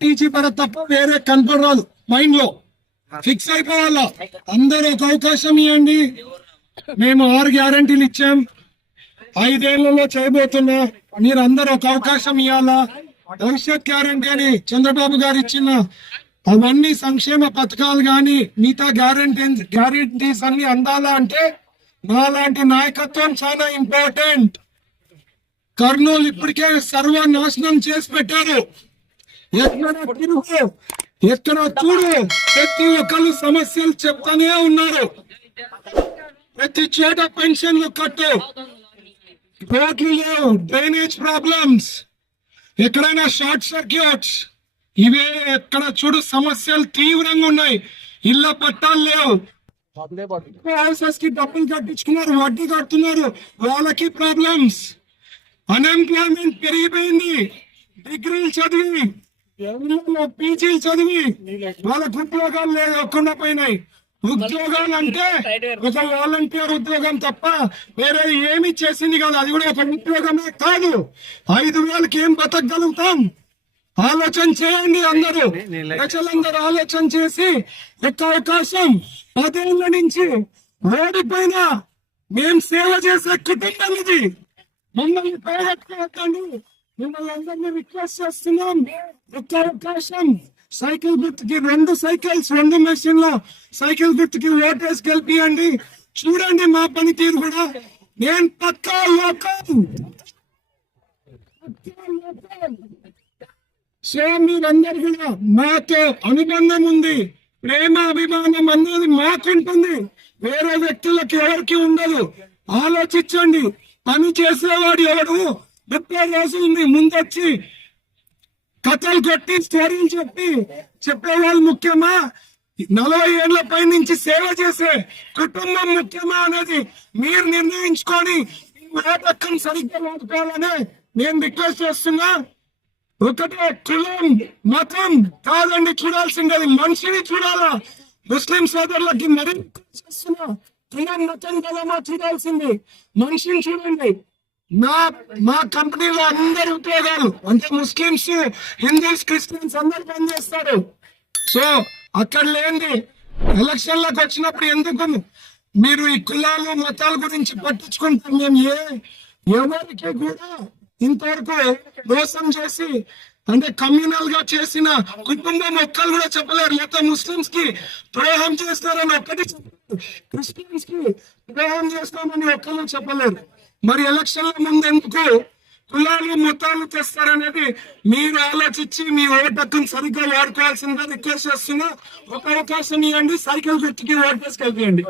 టీచీ పర తప్ప వేరే కనపడరాదు మైండ్లో. ఫిక్స్ అయిపోవాలా అందరూ ఒక అవకాశం ఇవ్వండి. మేము ఆరు గ్యారంటీలు ఇచ్చాం. ఐదేళ్ళలో చేయబోతున్నా మీరు అందరూ ఒక అవకాశం ఇవ్వాలా? భవిష్యత్ గ్యారంటీ అని చంద్రబాబు గారు ఇచ్చిన అవన్నీ సంక్షేమ పథకాలు కానీ మిగతా గ్యారంటీ గ్యారంటీస్ అన్ని అందాలా అంటే నాలాంటి నాయకత్వం చాలా ఇంపార్టెంట్ కర్నూలు ఇప్పటికే సర్వనాశనం చేసి పెట్టారు. ఎక్కడ తిరుగు? ఎక్కడ చూడు? ప్రతి ఒక్కరు సమస్యలు చెప్తానే ఉన్నారు. ప్రతి చోట పెన్షన్లు కట్టు. రోడ్లు లేవు. Drainage problems. ఎక్కడైనా షార్ట్ సర్క్యూట్స్. ఇవే ఎక్కడ చూడు సమస్యలు తీవ్రంగా ఉన్నాయి. ఇళ్ళ పట్టాలు లేవు. హౌసెస్కి డబ్బులు కట్టించుకున్నారు. వడ్డీ కడుతున్నారు. వాళ్ళకి ప్రాబ్లమ్స్ అన్ఎంప్లాయ్మెంట్ పెరిగిపోయింది. డిగ్రీలు చదివి పీజీలు చదివి వాళ్ళకు ఉద్యోగాలు లేకుండా పోయినాయి. ఉద్యోగాలు అంటే ఒక వాలంటీర్ ఉద్యోగం తప్ప వేరే ఏమి చేసింది కాదు. అది కూడా ఒక ఉద్యోగమే కాదు. ఐదు వేలకి ఏం బతకగలుగుతాం? ఆలోచన చేయండి అందరూ. ప్రజలందరూ ఆలోచన చేసి ఒక్క అవకాశం పదేళ్ళ నుంచి ఓడిపోయినా మేం సేవ చేసే కుటుంబం ఇది. మమ్మల్ని పోగొట్టుకోవద్దండి మిమ్మల్ని అందరినీ రిక్వెస్ట్ చేస్తున్నాం ఒక్క అవకాశం? సైకిల్ గుర్తుకి రెండు సైకిల్స్ రెండు మెషిన్ల. సైకిల్ గుర్తుకి ఓటేసి గెలిపియండి. చూడండి మా పనితీరు కూడా. నేను పక్కా లోకం. పక్కా లోకం. కూడా మాతో అనుబంధం ఉంది. ప్రేమ అభిమానం అనేది మాకుంటుంది. వేరే వ్యక్తులకు ఎవరికి ఉండదు. ఆలోచించండి. పని చేసేవాడు ఎవడు? ముప్పై రోజులు ముందొచ్చి కథలు కొట్టి స్టోరీలు చెప్పి చెప్పేవాళ్ళు ముఖ్యమా? నలభై ఏళ్ళ పై నుంచి సేవ చేసే కుటుంబం ముఖ్యమా అనేది మీరు నిర్ణయించుకొని పక్కన సరిగ్గా వాడుకోవాలని నేను రిక్వెస్ట్ చేస్తున్నా. ఒకటే కులం మతం కాదండి చూడాల్సింది మనిషిని చూడాలా? ముస్లిం సోదరులకి మరి చేస్తున్నా. కులం మతం కదమా చూడాల్సింది మనిషిని చూడండి. మా మా కంపెనీలో అందరు ఉద్యోగాలు అంటే ముస్లింస్ హిందూస్ క్రిస్టియన్స్ అందరు పనిచేస్తారు. సో అక్కడ లేని ఎలక్షన్లకు వచ్చినప్పుడు ఎందుకు మీరు ఈ కులాలు మతాల గురించి పట్టించుకుంటాం మేము ఏ ఎవరికి కూడా ఇంతవరకు మోసం చేసి అంటే కమ్యూనల్గా చేసిన కుటుంబం ఒక్కరు కూడా చెప్పలేరు. లేకపోతే ముస్లింస్కి ప్రయాణం చేస్తారని ఒక్కటి చెప్పలేదు క్రిస్టియన్స్కి ప్రయాణం చేస్తామని ఒక్కరు చెప్పలేరు. మరి ఎలక్షన్ల ముందు ఎందుకు కులాలు మతాలు తెస్తారనేది మీరు ఆలోచించి మీ ఓటక్కును సరిగ్గా వాడుకోవాల్సిందిగా రిక్వెస్ట్ చేస్తున్నా. ఒక అవకాశం ఇవ్వండి సైకిల్ గుర్తుకి ఓటు వేసుకెళ్ళిపోయండి